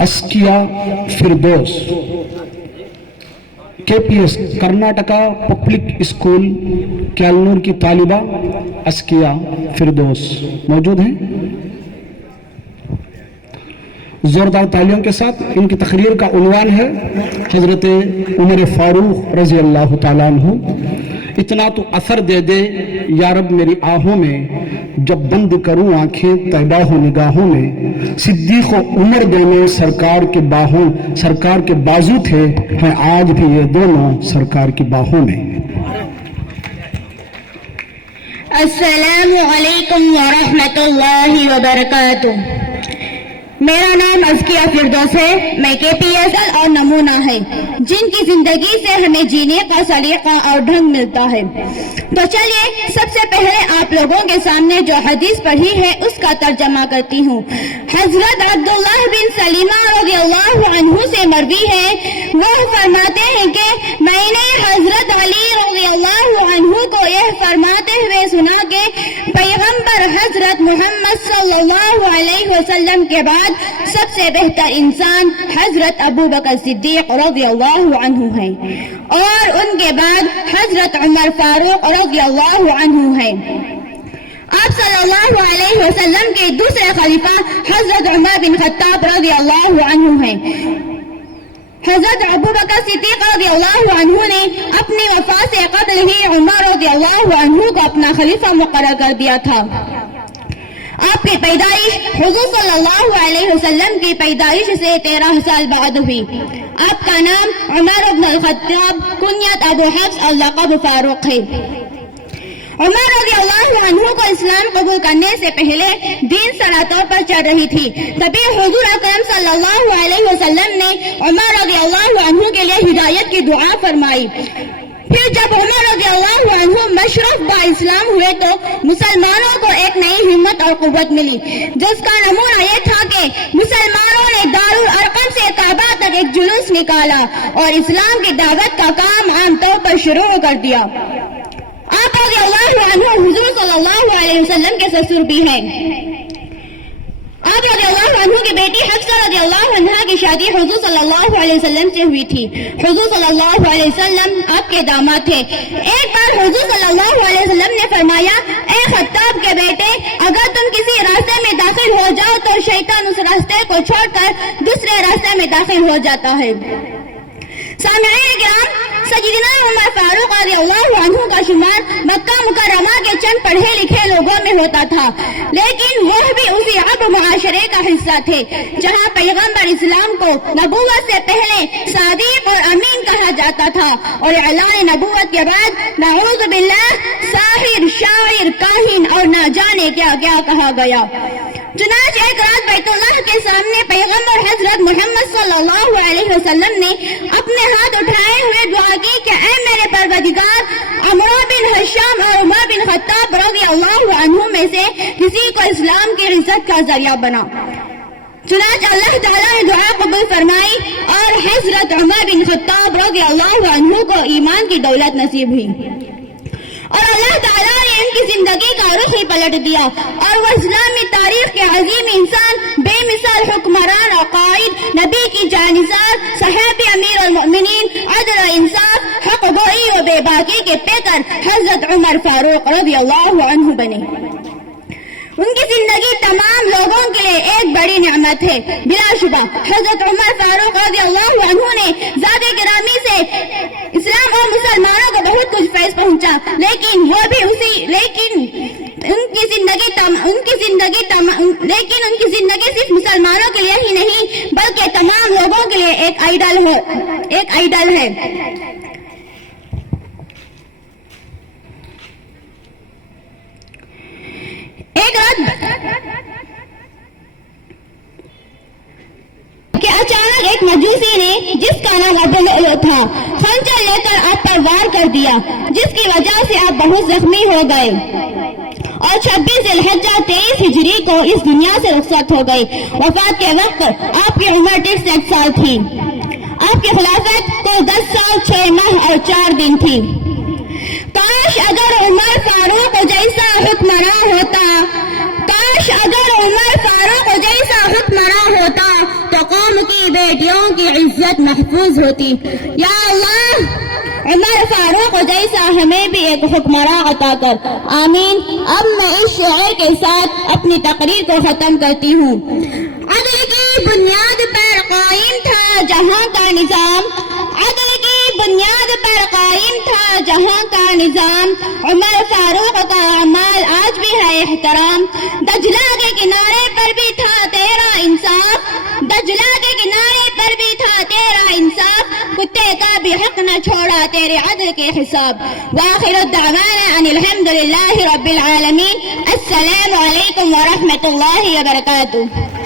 अस्किया फिरदौस KPS Karnataka public school कैलनूर की तालिबा अस्किया फिरदौस मौजूद हैं। जोरदार तालियों के साथ इनकी तकरीर का उन्वान है हजरत उमर फारूक रजी अल्लाह ताला अन्हु। इतना तो असर दे दे या रब मेरी आहों में, जब बंद करूं आंखें तैबा हो निगाहों में। सिद्दीक व उमर दोनों सरकार के बाजू थे, हैं आज भी ये दोनों सरकार की बाहों में। अस्सलामु अलैकुम व रहमतुल्लाहि व बरकातुहू। मेरा नाम अस्किया फिरदौस है। मैं KPS और नमूना है जिनकी जिंदगी से हमें जीने का सलीका और ढंग मिलता है। तो चलिए सबसे पहले आप लोगों के सामने जो हदीस पढ़ी है उसका तर्जमा करती हूँ। हजरत अब्दुल्लाह बिन सलीमा रज़ियल्लाहु अन्हु से मरवी है, वह फरमाते हैं कि मैंने हजरत अली रज़ियल्लाहु अन्हु को यह फरमाते हुए सुना कि पैगंबर हजरत मोहम्मद सल्लल्लाहु अलैहि वसल्लम के बाद सबसे बेहतर इंसान हजरत अबू बकर सिद्दीक रज़ियल्लाहु अन्हु हैं और उनके बाद हजरत उमर फारूक रज़ियल्लाहु अन्हु हैं। आप सल्लल्लाहु अलैहि वसल्लम के दूसरे खलीफा हजरत उमर बिन खत्ताब रज़ियल्लाहु अन्हु हैं। हजरत अबू बकर सिद्दीक रज़ियल्लाहु अन्हु ने अपनी वफात से कबल ही उमर रज़ियल्लाहु अन्हु को अपना खलीफा मुकर्रर कर दिया था। आपकी पैदाइश हुजूर सल्लल्लाहु अलैहि वसल्लम की पैदाइश से 13 साल बाद हुई। आपका नाम उमर इब्न अल-खत्ताब, कुनियत अबू हफ्स और लक़ब फारूक है। उमर रज़ियल्लाहु अन्हु को इस्लाम कबूल करने से पहले दीन सरा तौर पर चल रही थी। तभी हुजूर अकरम सल्लल्लाहु अलैहि वसल्लम ने उमर रज़ियल्लाहु अन्हु के लिए हिदायत की दुआ फरमाई। फिर जब उमर रज़ियल्लाहु अन्हु मशरफ बा इस्लाम हुए तो मुसलमानों को एक नई हिम्मत और कुव्वत मिली, जिसका नमूना ये था कि मुसलमानों ने दारुल अरकम से काबा तक एक जुलूस निकाला और इस्लाम की दावत का काम आम तौर पर शुरू कर दिया। आप रज़ियल्लाहु अन्हु हुजूर सल्लल्लाहु अलैहि वसल्लम के ससुर भी हैं। आप रज़ियल्लाहु अन्हु की बेटी हफ्सा रज़ियल्लाहु अन्हा की शादी हुजूर सल्लल्लाहु अलैहि वसल्लम से हुई थी। हुजूर सल्लल्लाहु अलैहि वसल्लम आपके दामाद थे। एक बार हुजूर सल्लल्लाहु अलैहि वसल्लम ने फरमाया, ए खत्ताब के बेटे, अगर तुम किसी रास्ते में दाखिल हो जाओ तो शैतान उस रास्ते को छोड़कर दूसरे रास्ते में दाखिल हो जाता है। सामईन किराम, सय्यदना उमर फारूक रज़ियल्लाहु अन्हु का शुमार मक्का मुकर्रमा के चंद पढ़े लिखे लोगों में होता था, लेकिन वह भी उसी अरब मुआशरे का हिस्सा थे जहां पैगंबर इस्लाम को नबूवत से पहले सादिक और अमीन कहा जाता था और ऐलान नबूवत के बाद नऊज़ बिल्लाह साहिर, शायर, काहिन और न जाने क्या क्या कहा गया। चुनांचे एक रात बैतुल्लाह के सामने पैगंबर हजरत मोहम्मद सल्लल्लाहु अलैहि वसल्लम ने अपने हाथ उठाए हुए दुआ की कि ऐ मेरे परवरदिगार, अमर बिन हिशाम और उमर बिन खत्ताब रज़ियल्लाहु अन्हु में से किसी को इस्लाम की इज्जत का जरिया बना। चुनांचे अल्लाह ताला ने दुआ कबूल फरमाई और हजरत उमर बिन खत्ताब रज़ियल्लाहु अन्हु को ईमान की दौलत नसीब हुई और अल्लाह ताला ने इनकी जिंदगी का रुख ही पलट दिया और वह इस्लामी तारीख के अजीम इंसान, बेमिसाल हुक्मरान और कायद, नबी की जानिसार, सहाबी अमीर और मोमिनीन, अदल और इंसाफ, हक गोई और बेबाकी के पेकर हजरत उमर फारूक रज़ियल्लाहु अन्हु बने। उनकी जिंदगी तमाम लोगों के लिए एक बड़ी नेमत है। बिलाशुबा हजरत उमर फारूक रज़ियल्लाहु अन्हु ने ज़ाते गिरामी से इस्लाम और मुसलमानों को बहुत कुछ फैज़ पहुंचा, लेकिन उनकी जिंदगी सिर्फ मुसलमानों के लिए ही नहीं बल्कि तमाम लोगों के लिए एक आइडल है। एक रात कि अचानक एक मजूसी ने, जिसका नाम अबू लुलु था, खंजर लेकर आप पर वार कर दिया, जिसकी वजह से आप बहुत जख्मी हो गए और 26 ज़िलहिज्जा 23 हिजरी को इस दुनिया से रुखसत हो गए। वफात के वक्त आपकी उम्र 63 साल थी। आपकी खिलाफत को 10 साल 6 माह और 4 दिन थी। काश अगर उमर फारूक जैसा हुक्मरान होता, काश کاش اگر عمر فاروق جیسا حکمراں ہوتا تو قوم کی بیٹیوں کی عزت محفوظ ہوتی. یا اللہ عمر فاروق جیسا ہمیں بھی ایک حکمراں عطا کر. آمین. اب میں اس شعر کے ساتھ اپنی تقریر کو ختم کرتی ہوں. عدل کی بنیاد پر قائم تھا جہاں کا نظام، عدل کی بنیاد پر قائم تھا جہاں کا نظام. عمر فاروق کا اعمال آج بھی ہے احترام. دجلہ کے کنارے پر بھی تھا تیرا انصاف، دجلہ کے کنارے پر بھی تھا تیرا انصاف. کتے کا بھی حق نہ چھوڑا تیرے عدل کے حساب. وآخر الدعوانا ان الحمد للہ رب العالمین. السلام علیکم ورحمۃ اللہ وبرکاتہ.